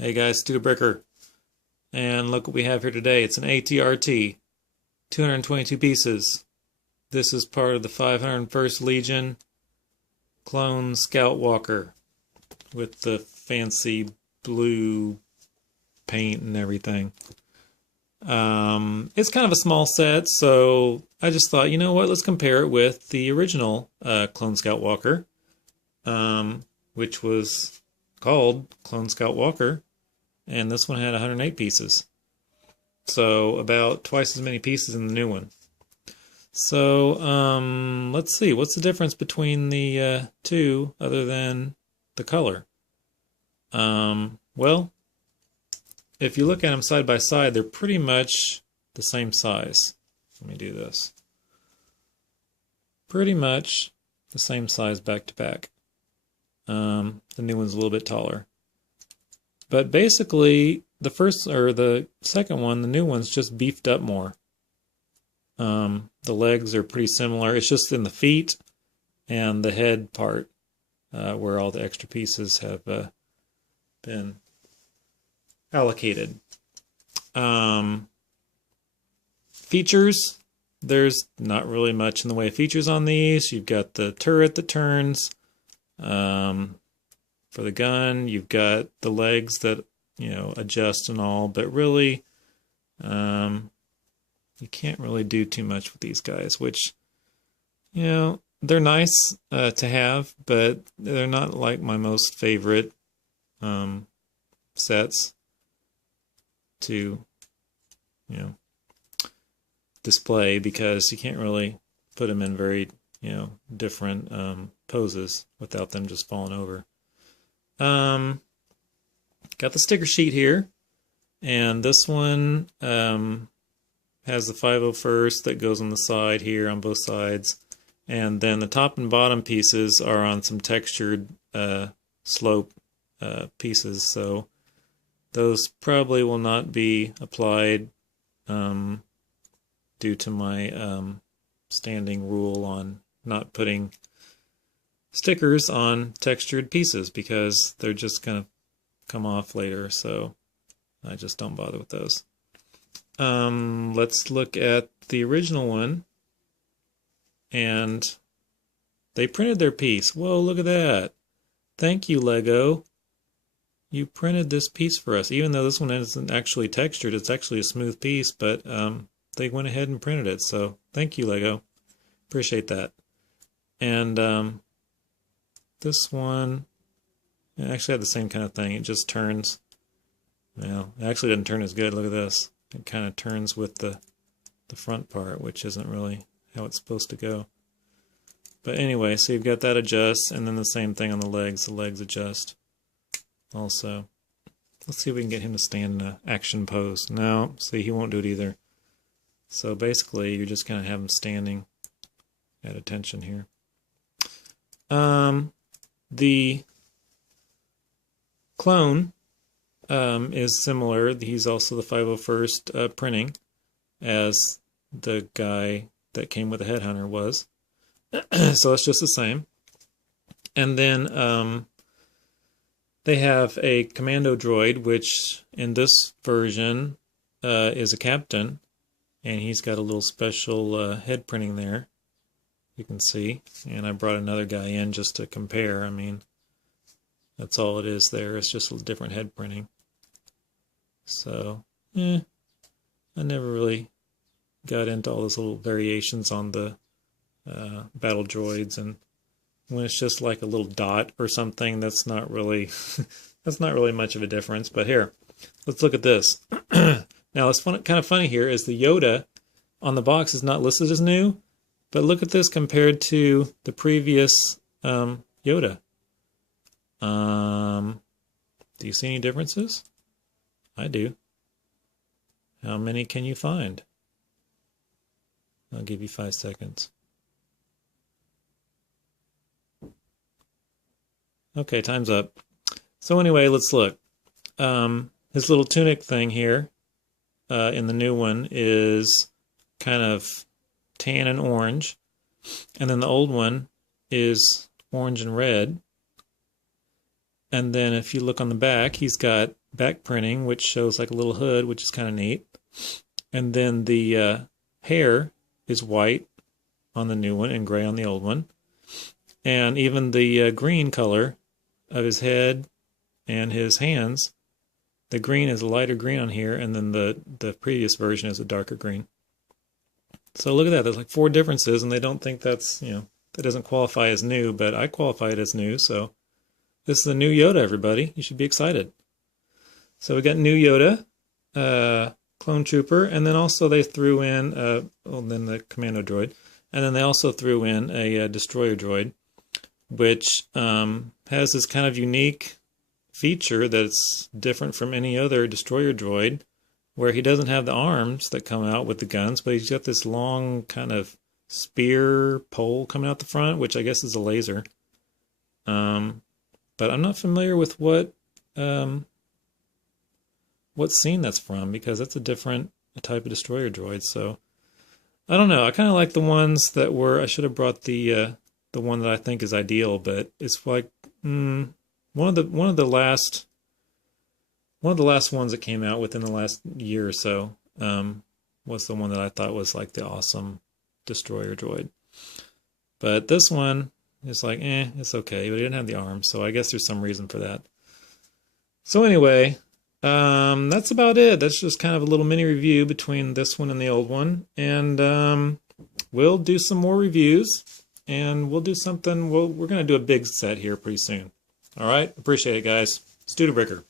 Hey guys, Studebricker. And look what we have here today. It's an ATRT, 222 pieces. This is part of the 501st Legion Clone Scout Walker with the fancy blue paint and everything. It's kind of a small set, so I just thought, you know what, let's compare it with the original Clone Scout Walker, which was called Clone Scout Walker. And this one had 108 pieces. So about twice as many pieces in the new one. So let's see, what's the difference between the two other than the color? Well, if you look at them side by side, they're pretty much the same size. Let me do this. Pretty much the same size back to back. The new one's a little bit taller. But basically, the first or the second one, the new one's just beefed up more. The legs are pretty similar. It's just in the feet and the head part where all the extra pieces have been allocated. Features, there's not really much in the way of features on these. You've got the turret that turns. For the gun, you've got the legs that, adjust and all, but really, you can't really do too much with these guys, which, they're nice to have, but they're not like my most favorite sets to, display, because you can't really put them in very, different poses without them just falling over. Got the sticker sheet here, and this one has the 501st that goes on the side here on both sides, and then the top and bottom pieces are on some textured slope pieces, so those probably will not be applied due to my standing rule on not putting stickers on textured pieces, because they're just going to come off later, so I just don't bother with those. Let's look at the original one, and they printed their piece. Whoa, look at that. Thank you, Lego. You printed this piece for us. Even though this one isn't actually textured, it's actually a smooth piece, but they went ahead and printed it, so thank you, Lego. Appreciate that. And this one, it actually had the same kind of thing. It just turns. Well, it actually doesn't turn as good. Look at this. It kind of turns with the front part, which isn't really how it's supposed to go. But anyway, so you've got that adjust, and then the same thing on the legs. The legs adjust also. Let's see if we can get him to stand in an action pose. No, see, he won't do it either. So basically, you're just going to have him standing at attention here. The clone is similar. He's also the 501st printing as the guy that came with the headhunter was. So it's just the same. And then they have a commando droid, which in this version is a captain, and he's got a little special head printing there. You can see, and I brought another guy in just to compare. I mean, that's all it is there. It's just a different head printing. So, I never really got into all those little variations on the battle droids, and when it's just like a little dot or something, that's not really that's not really much of a difference. But here, let's look at this. Now, it's kind of funny here is the Yoda on the box is not listed as new. But look at this compared to the previous Yoda. Do you see any differences? I do. How many can you find? I'll give you 5 seconds. Okay, time's up. So anyway, let's look. His little tunic thing here in the new one is kind of tan and orange, and then the old one is orange and red, And then if you look on the back, he's got back printing, which shows like a little hood, which is kind of neat. And then the hair is white on the new one and gray on the old one. And even the green color of his head and his hands, the green is a lighter green on here, and then the previous version is a darker green. So look at that. There's like 4 differences, and they don't think that's, you know, that doesn't qualify as new, but I qualify it as new. So this is the new Yoda, everybody. You should be excited. So we got new Yoda, clone trooper, and then also they threw in, then the commando droid, and then they also threw in a destroyer droid, which has this kind of unique feature that's different from any other destroyer droid, where he doesn't have the arms that come out with the guns, but he's got this long kind of spear pole coming out the front, which I guess is a laser. But I'm not familiar with what scene that's from, because that's a different type of destroyer droid. So I don't know. I kind of like the ones that were. I should have brought the one that I think is ideal, but it's like one of the last ones that came out within the last year or so was the one that I thought was like the awesome destroyer droid. But this one is like, it's okay. But he didn't have the arms, so I guess there's some reason for that. So anyway, that's about it. That's just kind of a little mini review between this one and the old one. And we'll do some more reviews, and we'll do something. We're going to do a big set here pretty soon. All right? Appreciate it, guys. Student Breaker.